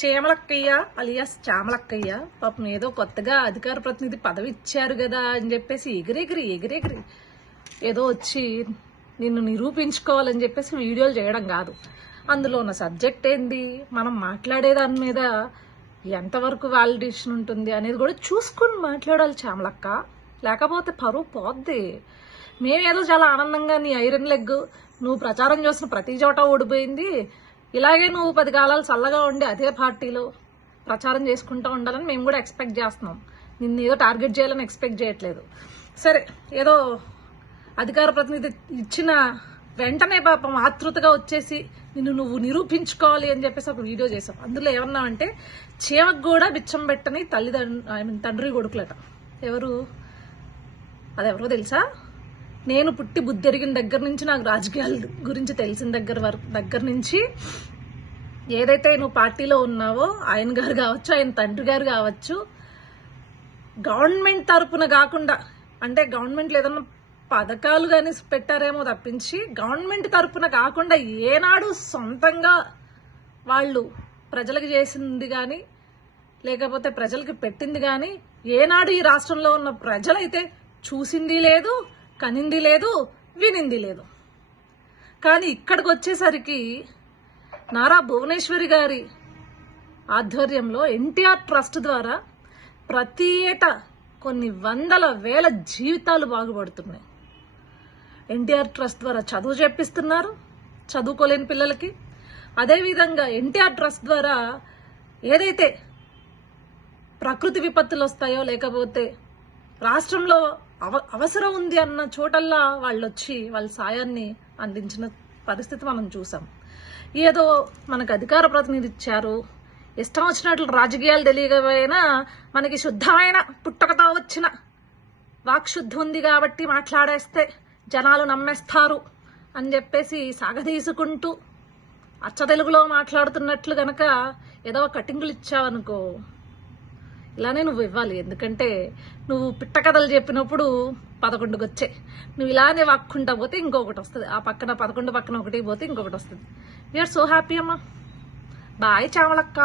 చీమలక్కయ్య alias చామలక్కయ్య పాపం ఏదో కొత్తగా అధికార ప్రతినిధి పదవి ఇచ్చారు కదా అని చెప్పేసి ఎగిరెగిరి ఏదో వచ్చి నిన్ను నిరూపించుకోవాలని చెప్పేసి వీడియోలు చేయడం కాదు. అందులో ఉన్న సబ్జెక్ట్ ఏంది, మనం మాట్లాడే దాని మీద ఎంతవరకు వాలిడేషన్ ఉంటుంది అనేది కూడా చూసుకుని మాట్లాడాలి చామలక్క. లేకపోతే పరువు పోద్ది. మేమేదో చాలా ఆనందంగా నీ ఐరన్ లెగ్ నువ్వు ప్రచారం చేసిన ప్రతి చోట ఓడిపోయింది, ఇలాగే నువ్వు 10 కాలాలు చల్లగా ఉండి అదే పార్టీలో ప్రచారం చేసుకుంటూ ఉండాలని మేము కూడా ఎక్స్పెక్ట్ చేస్తున్నాం. నిన్ను ఏదో టార్గెట్ చేయాలని ఎక్స్పెక్ట్ చేయట్లేదు. సరే, ఏదో అధికార ప్రతినిధి ఇచ్చిన వెంటనే పాపం ఆతృతగా వచ్చేసి నిన్ను నువ్వు నిరూపించుకోవాలి అని చెప్పేసి ఒక వీడియో చేసాం. అందులో ఏమన్నామంటే, చీమకు కూడా బిచ్చం పెట్టని తండ్రి కొడుకులట. అదెవరో తెలుసా? నేను పుట్టి బుద్ధి ఎరిగిన దగ్గర నుంచి, నాకు రాజకీయాల గురించి తెలిసిన దగ్గర నుంచి, ఏదైతే నువ్వు పార్టీలో ఉన్నావో ఆయన గారు కావచ్చు, ఆయన తండ్రి గారు కావచ్చు, గవర్నమెంట్ తరపున కాకుండా, అంటే గవర్నమెంట్లో ఏదన్నా పథకాలు కానీ పెట్టారేమో తప్పించి గవర్నమెంట్ తరపున కాకుండా ఏనాడు సొంతంగా వాళ్ళు ప్రజలకు చేసింది కానీ లేకపోతే ప్రజలకి పెట్టింది కానీ ఏనాడు ఈ రాష్ట్రంలో ఉన్న ప్రజలైతే చూసింది లేదు, కనింది లేదు, వినింది లేదు. కానీ ఇక్కడికి వచ్చేసరికి నారా భువనేశ్వరి గారి ఆధ్వర్యంలో ఎన్టీఆర్ ట్రస్ట్ ద్వారా ప్రతి ఏటా కొన్ని వందల వేల జీవితాలు బాగుపడుతున్నాయి. ఎన్టీఆర్ ట్రస్ట్ ద్వారా చదువు చెప్పిస్తున్నారు చదువుకోలేని పిల్లలకి. అదేవిధంగా ఎన్టీఆర్ ట్రస్ట్ ద్వారా ఏదైతే ప్రకృతి విపత్తులు వస్తాయో లేకపోతే రాష్ట్రంలో అవసరం ఉంది అన్న చోటల్లా వాళ్ళు వచ్చి వాళ్ళ సాయాన్ని అందించిన పరిస్థితి మనం చూసాం. ఏదో మనకు అధికార ప్రతినిధి ఇచ్చారు, ఇష్టం వచ్చినట్లు రాజకీయాలు తెలియకపోయినా మనకి శుద్ధమైన పుట్టకతో వచ్చిన వాక్శుద్ధి ఉంది కాబట్టి మాట్లాడేస్తే జనాలు నమ్మేస్తారు అని చెప్పేసి సాగదీసుకుంటూ అచ్చ తెలుగులో మాట్లాడుతున్నట్లు గనక ఏదో కటింగులు ఇచ్చావనుకో, ఇలానే నువ్వు ఇవ్వాలి. ఎందుకంటే నువ్వు పిట్ట కథలు చెప్పినప్పుడు 11కి వచ్చాయి. నువ్వు ఇలానే వాక్కుంటా పోతే ఇంకొకటి వస్తుంది, ఆ పక్కన 11 పక్కన ఒకటి పోతే ఇంకొకటి వస్తుంది. వీఆర్ సో హ్యాపీ అమ్మా. బాయ్ చామలక్క.